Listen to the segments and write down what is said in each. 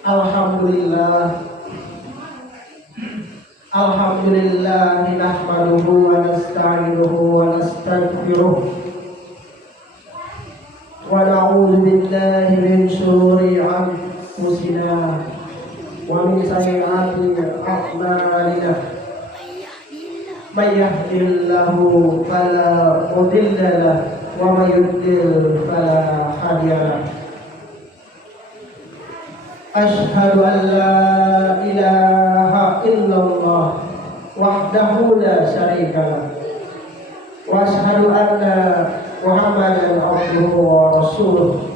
Alhamdulillah. Alhamdulillah nahmaduhu wa nasta'inuhu wa nastaghfiruh wa na'udzu billahi min shururi anfusina wa min sayyiati a'malina. May yahdihillahu fala mudilla lahu wa may yudlil fala hadiya lahu. Ashhadu an la ilaha illallah wahdahu la syarika lah wa ashhadu anna Muhammadan abduhu wa rasuluh.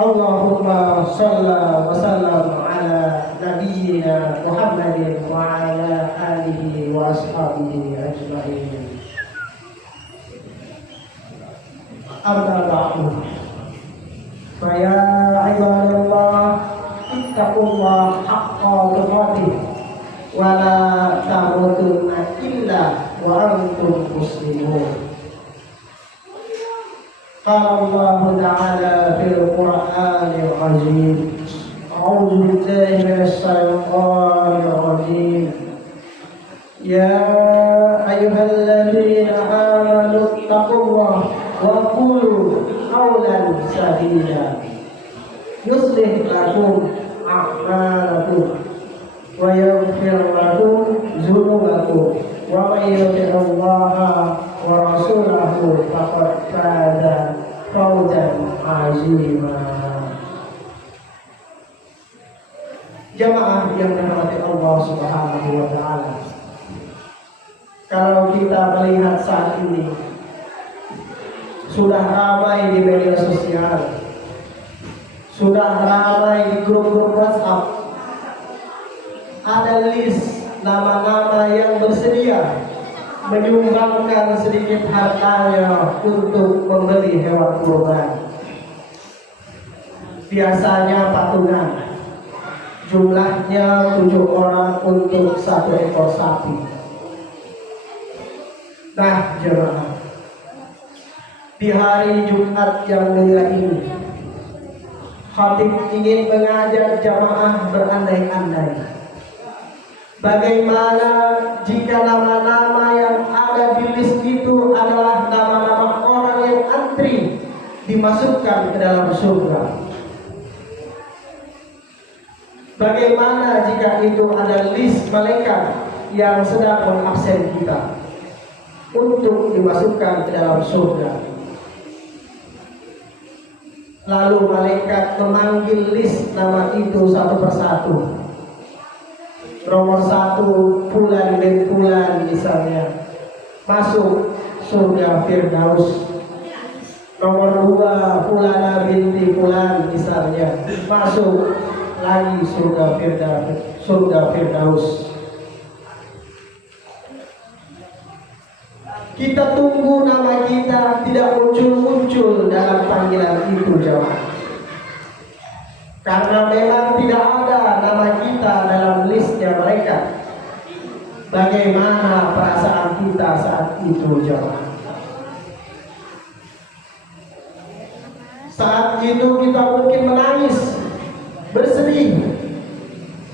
Allahumma shalli wa sallam ala nabiyyina Muhammadin wa ala alihi wa ashabihi ajma'in. Amma ba'du. Faya ibadallah, ittaqullah haqqa tuqatih wa la tamutunna illa wa antum muslimun. Qala Allah ta'ala fil Qur'anil azim. A'udzu billahi minasy syaithanir rajim. Ya ayyuhalladzina amanu ittaqullaha wa qulu qawlan sadida yuslih lakum a'malakum wa yaghfir lakum dzunubakum wa may yuti'allaha wa rasulahu faqad faza fawzan 'azima. Jamaah yang dirahmati Allah Subhanahu wa taala, kalau kita melihat saat ini sudah ramai di media sosial, sudah ramai di grup-grup WhatsApp, ada list nama-nama yang bersedia menyumbangkan sedikit hartanya untuk membeli hewan kurban. Biasanya patungan, jumlahnya 7 orang untuk 1 ekor sapi. Nah jemaah, di hari Jumat yang mulia ini, khatib ingin mengajak jamaah berandai-andai. Bagaimana jika nama-nama yang ada di list itu adalah nama-nama orang yang antri dimasukkan ke dalam surga? Bagaimana jika itu ada list malaikat yang sedang mengabsen kita untuk dimasukkan ke dalam surga? Lalu malaikat memanggil list nama itu satu persatu. Nomor 1 Fulan bin Fulan misalnya, masuk surga Firdaus. Nomor 2 Fulana binti Fulan misalnya, masuk lagi surga Firdaus. Kita tunggu nama kita tidak muncul-muncul dalam panggilan itu jemaah. Karena memang tidak ada nama kita dalam listnya mereka. Bagaimana perasaan kita saat itu jemaah? Saat itu kita mungkin menangis, bersedih,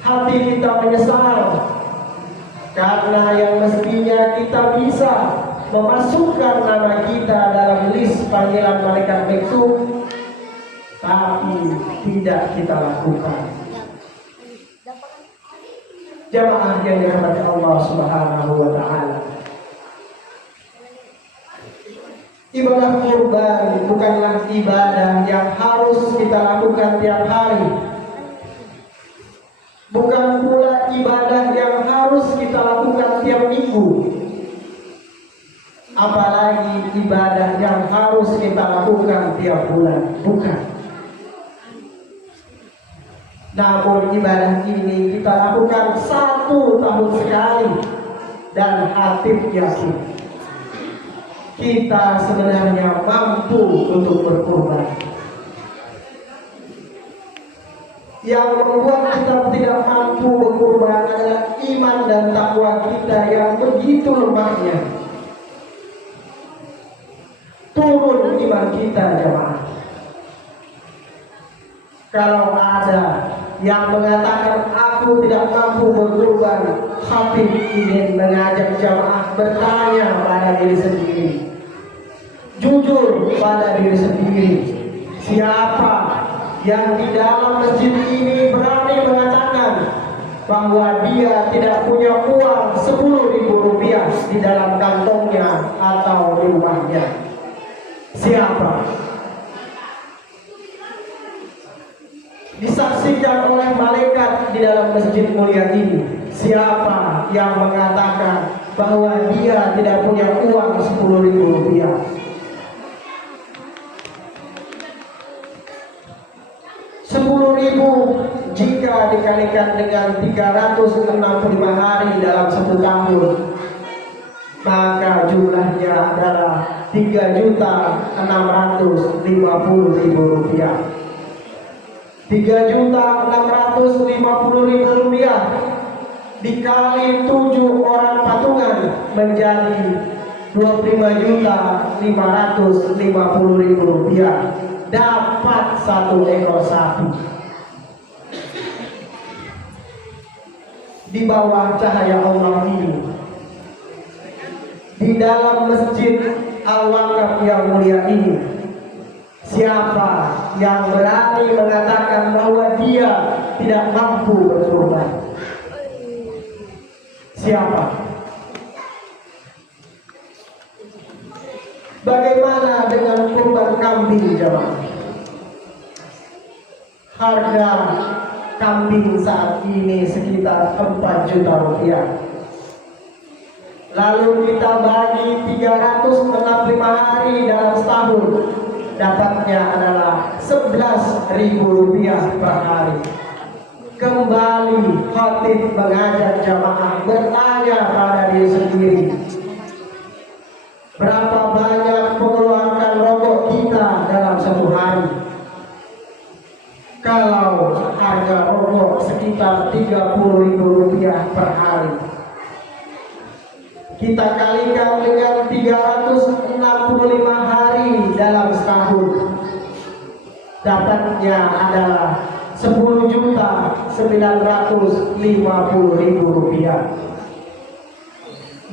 hati kita menyesal, karena yang mestinya kita bisa memasukkan nama kita dalam list panggilan malaikat itu, tapi tidak kita lakukan. Jamaah yang dirahmati Allah Subhanahu wa taala, ibadah kurban bukanlah ibadah yang harus kita lakukan tiap hari. Bukan pula ibadah yang harus kita lakukan tiap minggu. Apalagi ibadah yang harus kita lakukan tiap bulan, bukan. Namun ibadah ini kita lakukan 1 tahun sekali, dan khatib yakin kita sebenarnya mampu untuk berkurban. Yang membuat kita tidak mampu berkurban adalah iman dan takwa kita yang begitu lemahnya. Turun iman kita jemaah. Kalau ada yang mengatakan aku tidak mampu berkorban, khatib ingin mengajak jamaah bertanya pada diri sendiri, jujur pada diri sendiri, siapa yang di dalam masjid ini berani mengatakan bahwa dia tidak punya uang 10.000 rupiah di dalam kantongnya atau di rumahnya? Siapa? Disaksikan oleh malaikat di dalam masjid mulia ini. Siapa yang mengatakan bahwa dia tidak punya uang 10.000 rupiah? Jika dikalikan dengan 365 hari dalam 1 tahun, maka jumlahnya adalah 3.650.000 rupiah. 3.650.000 rupiah dikali 7 orang patungan menjadi 25.550.000 rupiah. Dapat 1 ekor sapi. Di bawah cahaya Allah ini, di dalam masjid Al-Wakaf yang mulia ini, siapa yang berani mengatakan bahwa dia tidak mampu berkorban? Siapa? Bagaimana dengan kurban kambing, jemaah? Harga kambing saat ini sekitar 4 juta rupiah. Lalu kita bagi 365 hari dalam setahun, dapatnya adalah 11.000 rupiah per hari. Kembali khatib mengajak jamaah bertanya pada diri sendiri, berapa banyak pengeluaran rokok kita dalam 1 hari? Kalau harga rokok sekitar 30.000 rupiah per hari, kita kalikan dengan 365 hari dalam setahun, dapatnya adalah 10.950.000 rupiah.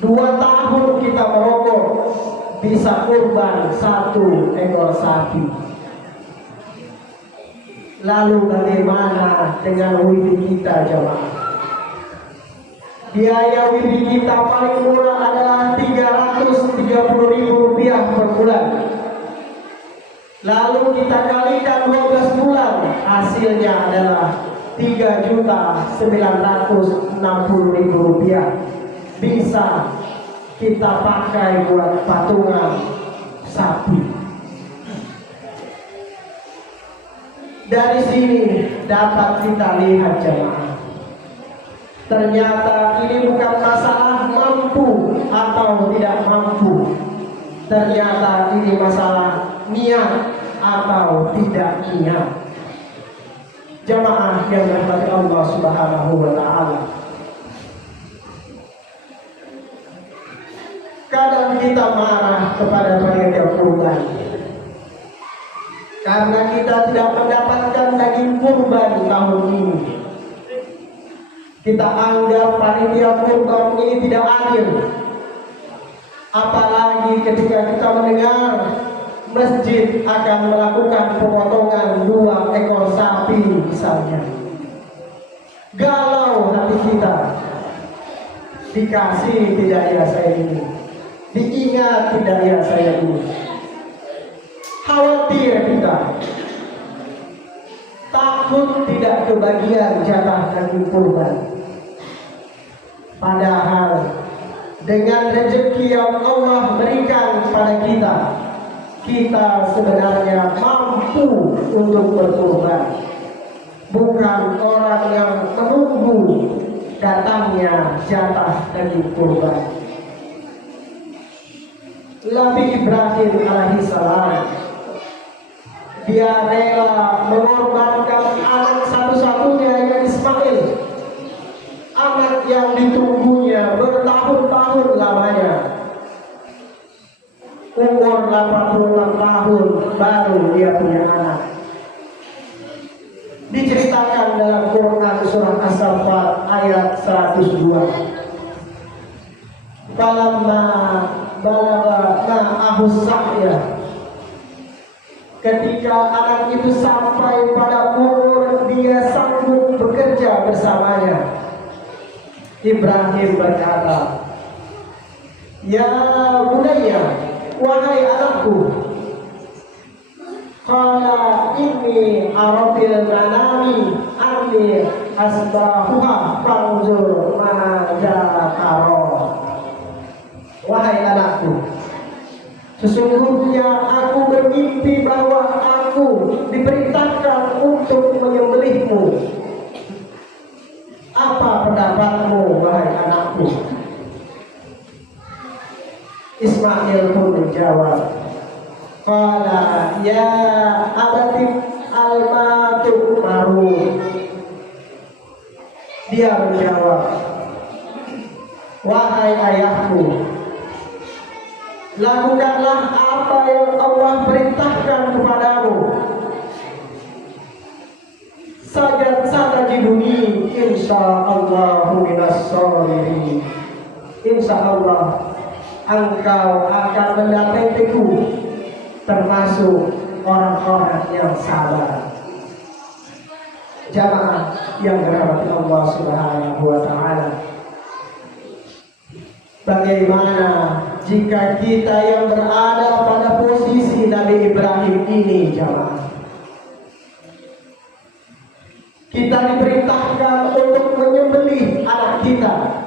2 tahun kita merokok bisa kurban 1 ekor sapi. Lalu bagaimana dengan wifi kita, jemaah? Biaya wifi kita paling murah adalah 330.000 rupiah per bulan. Lalu kita kalikan 12 bulan, hasilnya adalah 3.960.000 rupiah. Bisa kita pakai buat patungan sapi. Dari sini dapat kita lihat, jemaah, ternyata ini bukan masalah mampu atau tidak mampu. Ternyata ini masalah niat atau tidak niat. Jemaah yang dirahmati Allah Subhanahu wa taala. Kadang kita marah kepada panitia kurban karena kita tidak mendapatkan daging kurban tahun ini. Kita anggap panitia kurban ini tidak adil. Apalagi ketika kita mendengar masjid akan melakukan pemotongan 2 ekor sapi misalnya. Galau hati kita. Dikasih tidak ya saya ini, diingat tidak ya saya ini. Khawatir kita, takut tidak kebagian jatah daging kurban. Padahal dengan rezeki yang Allah berikan pada kita, kita sebenarnya mampu untuk berkorban. Bukan orang yang menunggu datangnya jatah daging kurban. Nabi Ibrahim alaihissalam, dia rela mengorbankan anak satu-satunya yang Ismail, anak yang ditunggunya bertahun-tahun lamanya. Umur 86 tahun baru dia punya anak. Diceritakan diceritakan dalam Quran surah As-Saffat ayat 102. Falamma balagha ma'ahus sa'ya, ketika anak itu sampai pada umur dia sanggup bekerja bersamanya, Ibrahim berkata, "Ya bunayya, wahai anakku, qala inni arabil manami anni asbahuha fanzur madza tara." Wahai anakku, sesungguhnya aku bermimpi bahwa aku diperintahkan untuk menyembelihmu. Apa pendapatmu, wahai anakku? Ismail pun menjawab, qala ya abati al-matu maru. Dia menjawab, wahai ayahku, lakukanlah apa yang Allah perintahkan kepadamu. Satajiduni insyaallahu minas sholihin. Insyaallah engkau akan mendapatiku termasuk orang-orang yang sabar. Jamaah yang dirahmati Allah Subhanahu wa taala, bagaimana jika kita yang berada pada posisi Nabi Ibrahim ini, jamaah? Kita diperintahkan untuk menyembelih anak kita,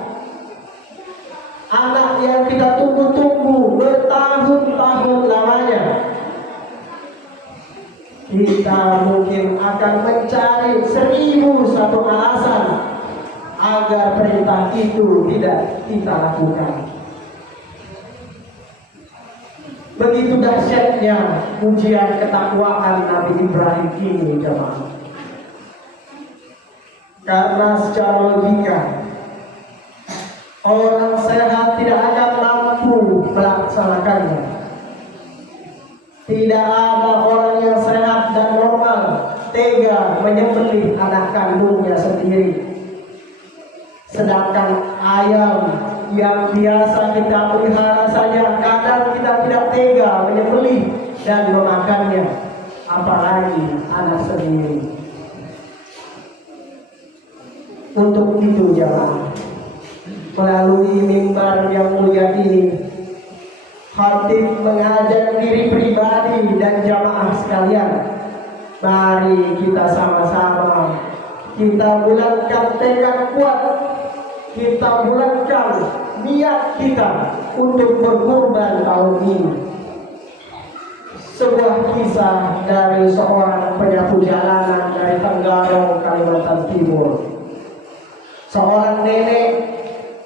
anak yang kita tunggu-tunggu bertahun-tahun lamanya. Kita mungkin akan mencari 1001 alasan agar perintah itu tidak kita lakukan. Begitu dahsyatnya ujian ketakwaan Nabi Ibrahim ini, jemaah. Karena secara logika orang sehat tidak akan mampu melaksanakannya. Tidak ada orang yang sehat dan normal tega menyembelih anak kandungnya sendiri. Sedangkan ayam yang biasa kita pelihara saja kadang kita tidak tega menyembelih dan memakannya, apalagi anak sendiri. Untuk itu, jemaah, melalui mimbar yang mulia ini, khatib mengajak diri pribadi dan jamaah sekalian, mari kita sama-sama kita bulatkan tekad kuat, kita bulatkan niat kita untuk berkorban tahun ini. Sebuah kisah dari seorang penyapu jalanan dari Tenggarong, Kalimantan Timur. Seorang nenek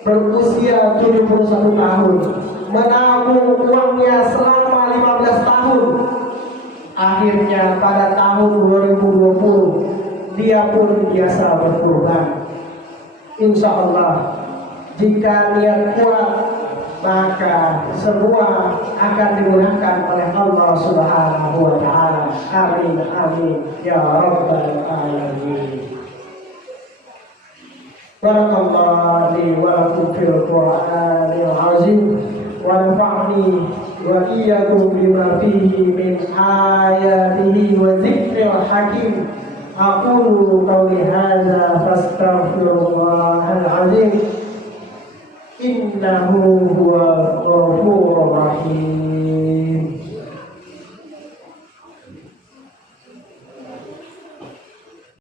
berusia 71 tahun menabung uangnya selama 15 tahun. Akhirnya pada tahun 2020 dia pun biasa berkurban. Insya Allah, jika niat kuat, maka semua akan dimudahkan oleh Allah Subhanahu wa taala. Amin amin ya rabbal alamin. Barakallahu li wa lakum fil Qur'anil azim wa nafa'ni wa iyyakum bima fihi min ayatihi wa dzikril hakim. Aqulu qawli hadza fastaghfirullahal azim innahu huwal